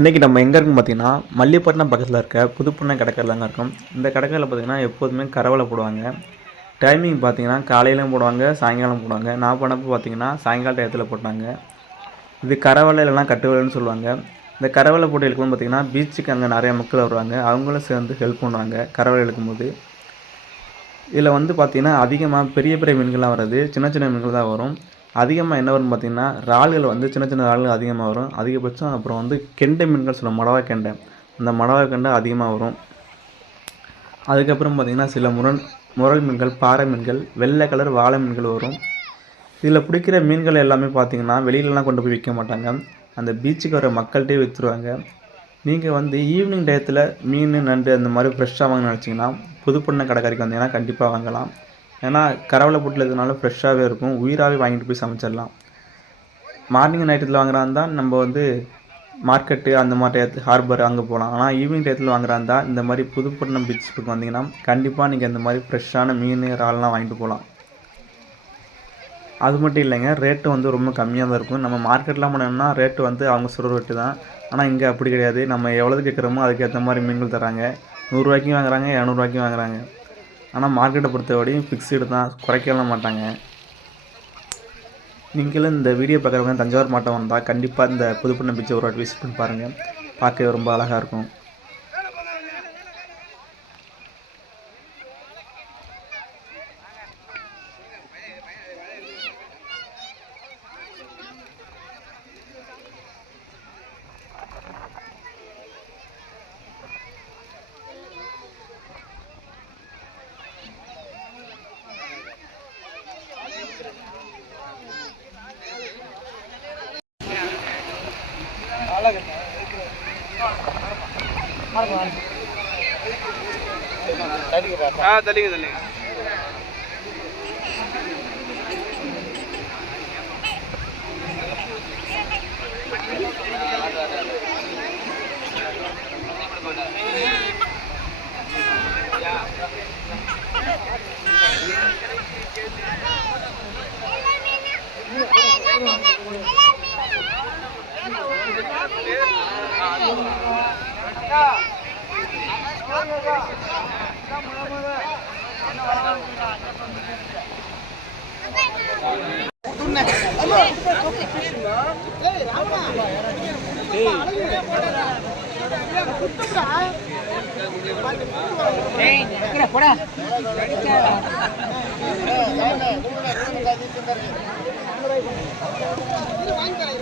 இன்றைக்கி நம்ம எங்கே இருக்கும் பார்த்தீங்கன்னா மல்லிப்பட்டினம் பக்கத்தில் இருக்க புதுப்பண்ணை கடற்கரையில் இருக்கும். இந்த கடற்கரையில் பார்த்தீங்கன்னா எப்போதுமே கரவலை போடுவாங்க. டைமிங் பார்த்தீங்கன்னா காலையிலும் போடுவாங்க சாயங்காலம் போடுவாங்க. நான் போனப்போ பார்த்தீங்கன்னா சாயங்கால டயத்தில் போட்டாங்க. இது கரவலை இல்லைனா கட்டுவலைன்னு சொல்லுவாங்க. இந்த கரவலை போட்டு இழுக்கும்போது பார்த்திங்கன்னா பீச்சுக்கு அங்கே நிறையா மக்கள் வருவாங்க. அவங்களும் சேர்ந்து ஹெல்ப் பண்ணுவாங்க கரவலை இழுக்கும்போது இதில் வந்து பார்த்திங்கன்னா அதிகமாக பெரிய பெரிய மீன்கள்லாம் வராது. சின்ன சின்ன மீன்கள் தான் வரும். அதிகமாக என்ன வரும்னு பார்த்தீங்கன்னா இறால்கள் வந்து சின்ன சின்ன இறால்கள் அதிகமாக வரும். அதிகபட்சம் அப்புறம் வந்து கெண்டை மீன்கள் சொல்லுவோம் மடவா கெண்டை. அந்த மடவா கெண்டை அதிகமாக வரும். அதுக்கப்புறம் பார்த்திங்கன்னா சில முரண் முரல் மீன்கள் பாறை மீன்கள் வெள்ளை கலர் வாழை மீன்கள் வரும். இதில் பிடிக்கிற மீன்கள் எல்லாமே பார்த்திங்கன்னா வெளியிலலாம் கொண்டு போய் விற்க மாட்டாங்க. அந்த பீச்சுக்கு வர மக்கள்கிட்டே விற்றுருவாங்க நீங்கள் வந்து ஈவினிங் டயத்தில் மீன் நண்டு அந்த மாதிரி ஃப்ரெஷ்ஷாக வாங்க நினச்சிங்கன்னா புதுப்பண்ணை கடைக்காரிக்கு வந்தீங்கன்னா கண்டிப்பாக வாங்கலாம். ஏன்னா கரவலை போட்டில் இருக்கிறதுனால ஃப்ரெஷ்ஷாகவே இருக்கும். உயிராகவே வாங்கிட்டு போய் சமைச்சிடலாம். மார்னிங் நைட்டில் வாங்குறா இருந்தால் நம்ம வந்து மார்க்கெட்டு அந்த மாதிரி ஹார்பர் அங்கே போகலாம் ஆனால் ஈவினிங் டயத்தில் வாங்குறா இருந்தால் இந்த மாதிரி புதுப்பட்டினம் பீச்சுக்கு வந்தீங்கன்னா கண்டிப்பாக நீங்கள் இந்த மாதிரி ஃப்ரெஷ்ஷான மீன் இறால்லாம் வாங்கிட்டு போகலாம் அது மட்டும் இல்லைங்க ரேட்டு வந்து ரொம்ப கம்மியாக தான் இருக்கும். நம்ம மார்க்கெட்லாம் போனோம்னா ரேட்டு வந்து அவங்க சொல்கிற ரேட்டு தான். ஆனால் இங்கே அப்படி கிடையாது. நம்ம எவ்வளோது கேட்குறோமோ அதுக்கேற்ற மாதிரி மீன்கள் தராங்க. நூறுரூவாய்க்கும் வாங்குறாங்க இரநூறுவாய்க்கும் வாங்குறாங்க. ஆனால் மார்க்கெட்டை பொறுத்தவரையும் ஃபிக்ஸ்டு தான். குறைக்கலாம் மாட்டாங்க. நீங்களும் இந்த வீடியோ பார்க்குறவங்க தஞ்சாவூர் மாவட்டம் வந்தால் கண்டிப்பாக இந்த புதுப்பண்ண பீச்சை ஒரு வாட்டி விசிட் பண்ணி பாருங்கள் பார்க்கவே ரொம்ப அழகாக இருக்கும். ஆ தள்ளிங்க தள்ளிங்க போடா வாங்கி தரேன்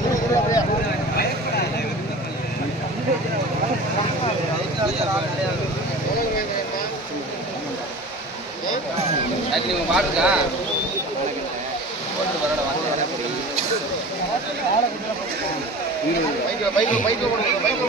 நீங்க பாருங்க பைக் பைக் பைக்